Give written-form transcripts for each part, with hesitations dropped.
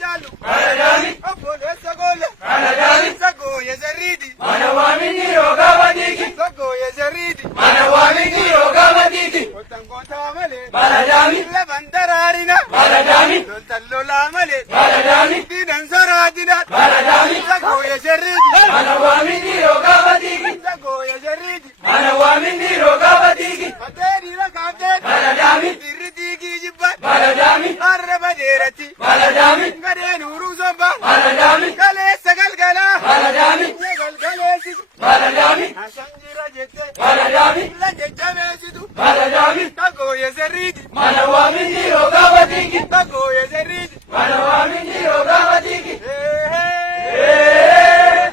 Jalu, Maradami, Apollo Sagola, Maradami, Sago Yazaridi, Manawamini Rogavatiki, Sago Yazaridi, Manawamini Rogavatiki, Otangota Male, Maradami, Lavandararina, Maradami, Talola Male, Maradami, Dinan Saradina, Maradami, Sago Yazaridi, Manawamini Rogavatiki, Sago Yazaridi, Manawamini Rogavatiki, Ateri la Captain, Maradami, Tiriti Jibat, Maradami, Arabadерati, Maradami, Garenu Ruzamba, Maradami, Kale Sagalgala, Maradami, Sagalgalesi, Maradami, Asangira Jete, Maradami, Lajamesidu, Maradami, Tago Yazaridi, Manawamini Rogavatiki, Tago Yazaridi, Manawamini Rogavatiki,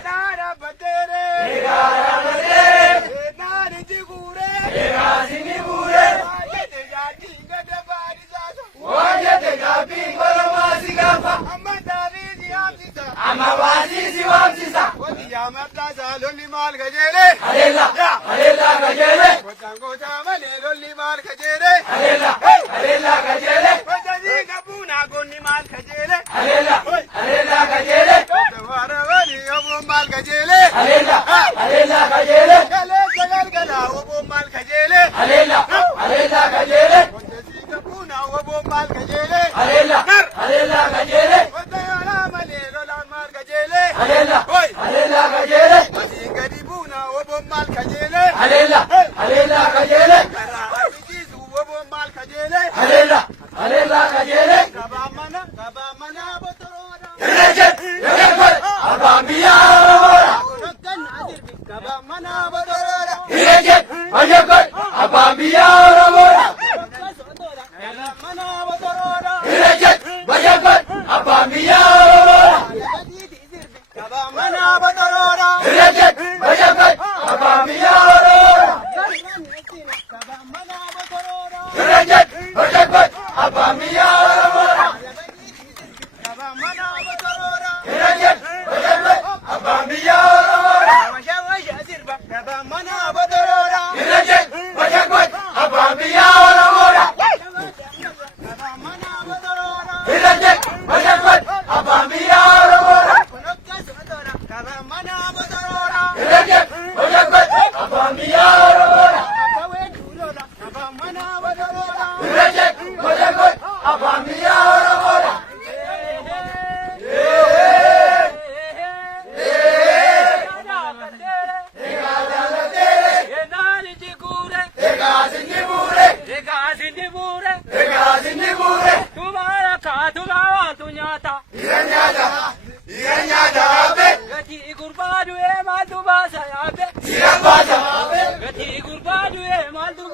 Nara Batere, Nara Batere, Nara Jigure, Nara Sinibure, Wajete Jati, Gadabari Zaza, Wajete Jabi, Goromasi Gafa, Amadari Amsisa, Amawasi Wamsisa, Wati Amataza, Loli Mal Gajere, Alela, Alela Gajere, Watango Tamale, Loli Mal Gajere, Alela, Alela Gajere, Watani Kapuna, Goni Mal Gajere, Alela, Alela Gajere, Waravani, Obo Mal Gajere, Alela, Alela Gajere, Kale Kagal Gala, Obo Mal Gajere, Alela, Alela Gajere, Watani Kapuna, Obo Mal Gajere, Alela, Alela Gajere, Watana Male, Lola Mal Gajere, Alela, Alela Gajere, Wati Gadibuna, Obo Mal Gajere, Alela, Alela Gajere, Karabikizu, Obo Mal Gajere, Alela, Alela Gajere, Kabamana, Botorona, Rejet, Rejet, Abambiya, Rogan Adirbi, Kabamana, Botorona, Rejet, Rejet, Abambiya, Rogan, Kabamana, Botorona, Rejet, Rejet, Abambiya, Rogan, Kabamana, Botorona, Rejet, Rejet, Abambiya, Rogan, Kabamana, Botorona, Rejet, Rejet, Abambiya, Rogan, Kabamana, Botorona, Rejet, Rejet, Abambiya, Rogan, Kabamana, Botorona, Rejet, Rejet, Abambiya, Rogan, Kabamana, Botorona, Rejet, Rejet, Abambiya, Rogan, Kabamana, Botorona, Rejet, Rejet, Abambiya, Rogan, Kabamana, Botorona, Rejet, Rejet, Abambiya, Rogan. Gati gurbadu e mal du